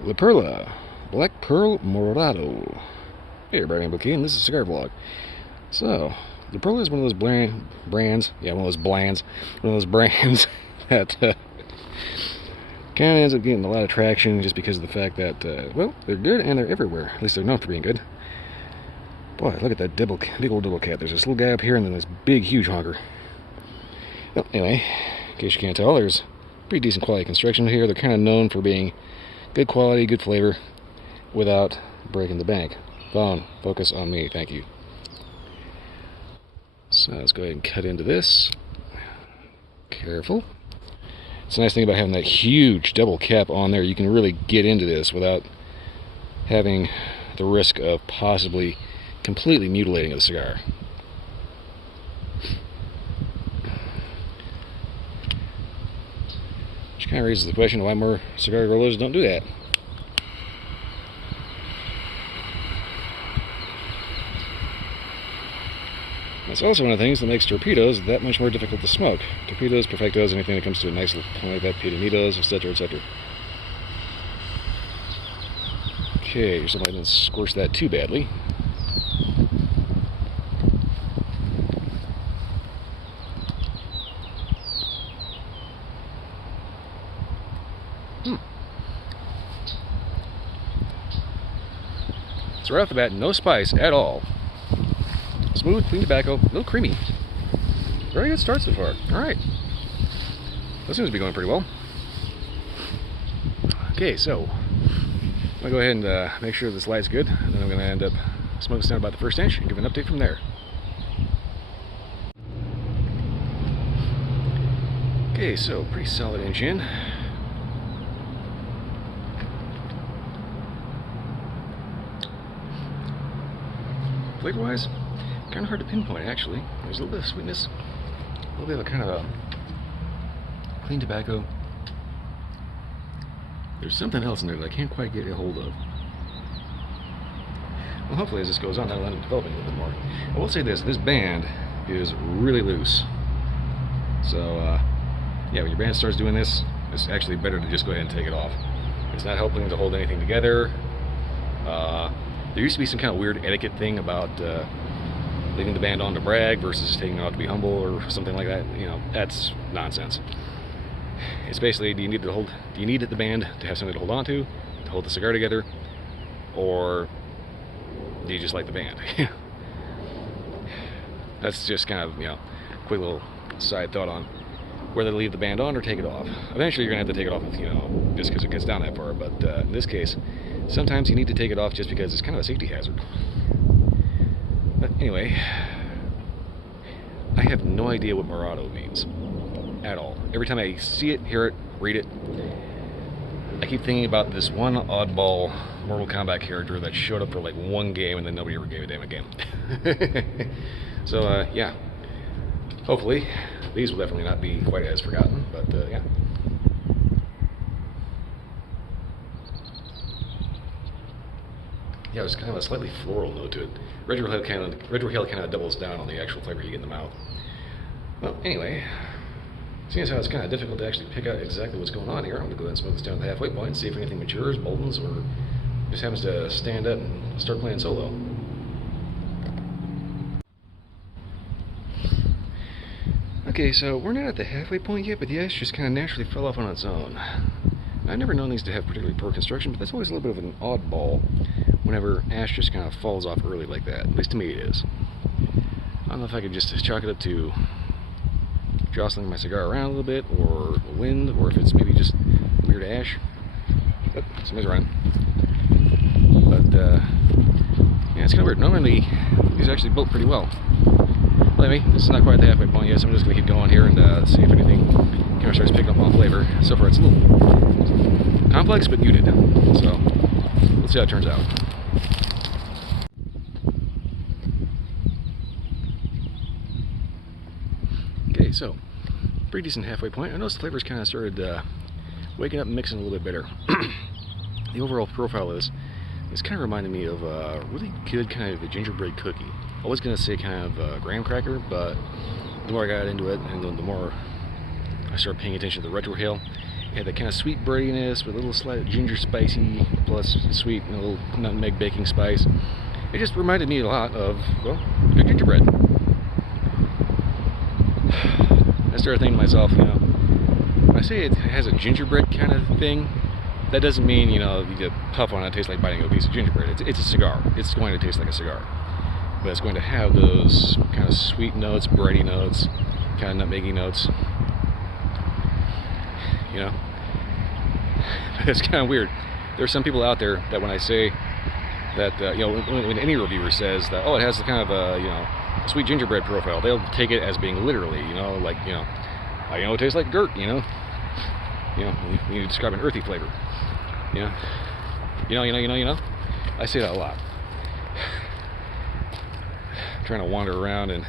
La Perla, Black Pearl Morado. Hey everybody, I'm Bouquet, and this is Cigar Vlog. So, La Perla is one of those brands, one of those blands, one of those brands that kind of ends up getting a lot of traction just because of the fact that, well, they're good and they're everywhere. At least they're known for being good. Boy, look at that big old double cap. There's this little guy up here and then this big, huge honker. Well, anyway, in case you can't tell, there's pretty decent quality construction here. They're kind of known for being good quality, good flavor, without breaking the bank. Phone, focus on me, thank you. So let's go ahead and cut into this. Careful. It's a nice thing about having that huge double cap on there. You can really get into this without having the risk of possibly completely mutilating the cigar. Which kind of raises the question of why more cigar rollers don't do that. That's also one of the things that makes torpedoes that much more difficult to smoke. Torpedoes, perfectos, anything that comes to a nice little point like that, piedinitos, etc., etc. Okay, just hope I didn't squish that too badly. So right off the bat, no spice at all. Smooth, clean tobacco, a little creamy. Very good start so far. Alright. That seems to be going pretty well. Okay, so I'm going to go ahead and make sure this light's good, and then I'm going to end up smoking this down about the first inch and give an update from there. Okay, so pretty solid inch in. Flavor-wise, kind of hard to pinpoint actually. There's a little bit of sweetness, a little bit of a kind of a clean tobacco. There's something else in there that I can't quite get a hold of. Well, hopefully as this goes on, that'll end up developing a little bit more. I will say this band is really loose. So, yeah, when your band starts doing this, it's actually better to just go ahead and take it off. It's not helping to hold anything together. There used to be some kind of weird etiquette thing about leaving the band on to brag versus taking it off to be humble or something like that. You know, that's nonsense. It's basically, do you need the band to have something to hold on to hold the cigar together, or do you just like the band? That's just kind of, quick little side thought on whether to leave the band on or take it off. Eventually you're gonna have to take it off, just because it gets down that far, but in this case, sometimes you need to take it off just because it's kind of a safety hazard. But anyway, I have no idea what Morado means at all. Every time I see it, hear it, read it, I keep thinking about this one oddball Mortal Kombat character that showed up for like one game and then nobody ever gave a damn again. So yeah, hopefully these will definitely not be quite as forgotten, but yeah. Yeah, there's kind of a slightly floral note to it. Red Hill kind of doubles down on the actual flavor you get in the mouth. Well, anyway, seeing as how it's kind of difficult to actually pick out exactly what's going on here, I'm going to go ahead and smoke this down to the halfway point and see if anything matures, boldens, or just happens to stand up and start playing solo. Okay, so we're not at the halfway point yet, but the ice just kind of naturally fell off on its own. I've never known these to have particularly poor construction, but that's always a little bit of an oddball whenever ash just kind of falls off early like that. At least to me it is. I don't know if I could just chalk it up to jostling my cigar around a little bit, or wind, or if it's maybe just weird ash. Oh, somebody's running. But, yeah, it's kind of weird. Normally, these actually built pretty well. Well, anyway, this is not quite the halfway point yet, so I'm just going to keep going here and see if anything kind of starts picking up on flavor. So far, it's a little complex, but muted. So, let's see how it turns out. Okay, so, pretty decent halfway point. I noticed the flavors kind of started waking up and mixing a little bit better. The overall profile is kind of reminding me of a really good kind of a gingerbread cookie. I was going to say kind of a graham cracker, but the more I got into it and the more I started paying attention to the retrohale, It had that kind of sweet breadiness with a little slight ginger spicy plus sweet and a little nutmeg baking spice. It just reminded me a lot of, well, good gingerbread. I started thinking to myself, you know, when I say it has a gingerbread kind of thing, that doesn't mean, you know, you puff on it, it tastes like biting a piece of gingerbread. It's a cigar. It's going to taste like a cigar. But it's going to have those kind of sweet notes, bready notes, kind of nutmeggy notes. You know? It's kind of weird. There's some people out there that when I say that, you know, when any reviewer says that, oh, it has the kind of a, you know, sweet gingerbread profile, they'll take it as being literally, you know, like, you know, it tastes like dirt, you know? You know, when you describe an earthy flavor. You know? I say that a lot. Trying to wander around and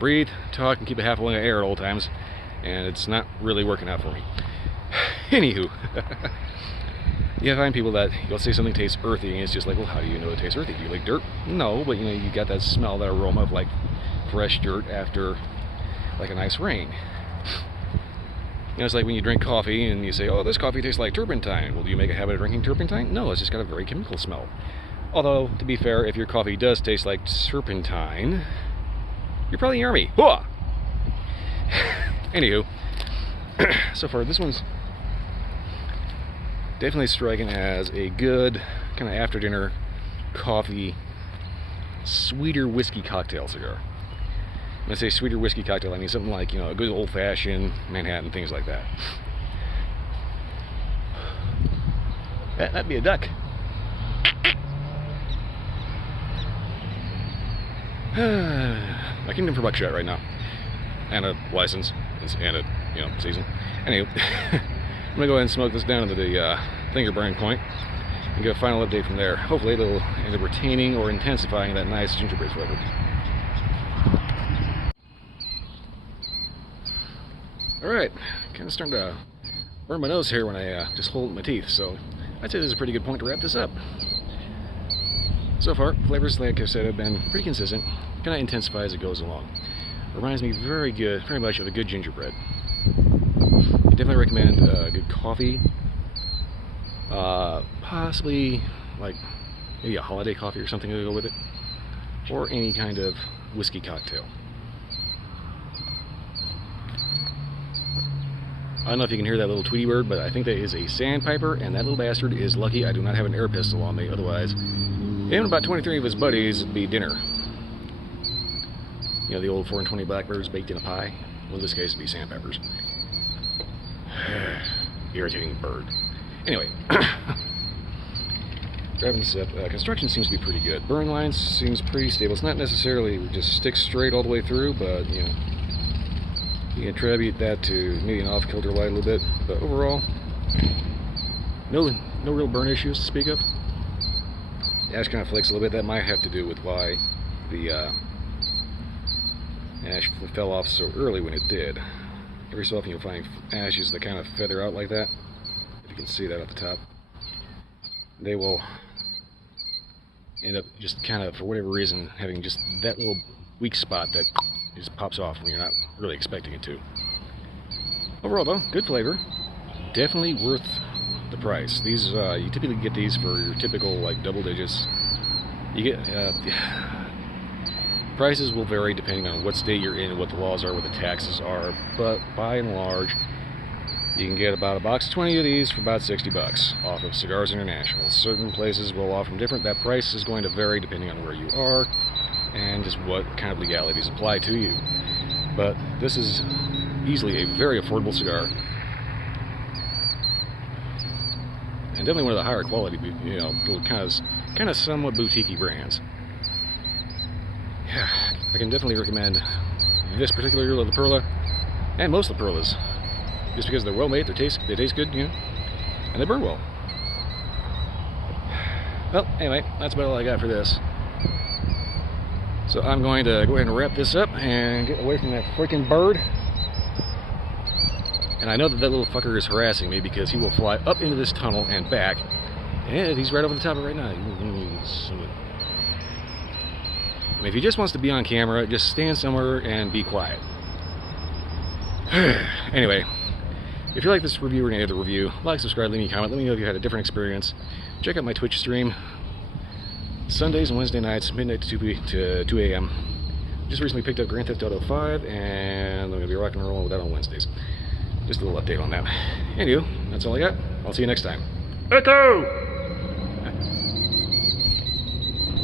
breathe, talk, and keep a half a lung of air at all times, and it's not really working out for me. Anywho, you find people that you'll say something tastes earthy, and it's just like, well, how do you know it tastes earthy? Do you like dirt? No, but you know, you got that smell, that aroma of like fresh dirt after like a nice rain. You know, it's like when you drink coffee and you say, oh, this coffee tastes like turpentine. Well, do you make a habit of drinking turpentine? No, it's just got a very chemical smell. Although, to be fair, if your coffee does taste like turpentine, you're probably near me. Whoa! Anywho, so far this one's definitely striking as a good kind of after dinner coffee, sweeter whiskey cocktail cigar. When I say sweeter whiskey cocktail, I mean something like, you know, a good old-fashioned Manhattan, things like that. That'd be a duck. My kingdom for buckshot right now, and a license, and a, you know, season. Anyway, I'm gonna go ahead and smoke this down to the finger burning point and get a final update from there. Hopefully it'll end up retaining or intensifying that nice gingerbread flavor. Alright, kind of starting to burn my nose here when I just hold my teeth, so I'd say this is a pretty good point to wrap this up. So far, flavors, like I said, have been pretty consistent, kind of intensify as it goes along. Reminds me very much of a good gingerbread. I definitely recommend a good coffee, possibly like maybe a holiday coffee or something to go with it, or any kind of whiskey cocktail. I don't know if you can hear that little Tweety bird, but I think that is a sandpiper, and that little bastard is lucky I do not have an air pistol on me. Otherwise, him and about 23 of his buddies would be dinner. You know, the old 4 and 20 blackbirds baked in a pie? Well, in this case, it'd be sandpipers. Irritating bird. Anyway, wrapping this up, construction seems to be pretty good. Burn lines seems pretty stable. It's not necessarily just stick straight all the way through, but, you know, you can attribute that to maybe an off-kilter light a little bit, but overall, no real burn issues to speak of. The ash kind of flakes a little bit. That might have to do with why the ash fell off so early when it did. Every so often you'll find ashes that kind of feather out like that. If you can see that at the top, they will end up just kind of, for whatever reason, having just that little weak spot that just pops off when you're not really expecting it to. Overall though, good flavor. Definitely worth the price. These, you typically get these for your typical like double digits. You get, prices will vary depending on what state you're in and what the laws are, what the taxes are, but by and large, you can get about a box of 20 of these for about 60 bucks off of Cigars International. Certain places will offer them different. That price is going to vary depending on where you are and just what kind of legalities apply to you. But this is easily a very affordable cigar, and definitely one of the higher quality, you know, kind of somewhat boutique-y brands. Yeah, I can definitely recommend this particular, the Perla, and most of the Perlas, just because they're well made, they taste good, you know, and they burn well. Well, anyway, that's about all I got for this. So I'm going to go ahead and wrap this up and get away from that freaking bird. And I know that little fucker is harassing me because he will fly up into this tunnel and back. And he's right over the top of it right now. I mean, if he just wants to be on camera, just stand somewhere and be quiet. Anyway, If you like this review or any other review, like, subscribe, leave me a comment, let me know if you had a different experience. Check out my Twitch stream, Sundays and Wednesday nights, midnight to 2 a.m. Just recently picked up Grand Theft Auto 5, and I'm going to be rocking and rolling with that on Wednesdays. Just a little update on that. Anywho, that's all I got. I'll see you next time. Echo!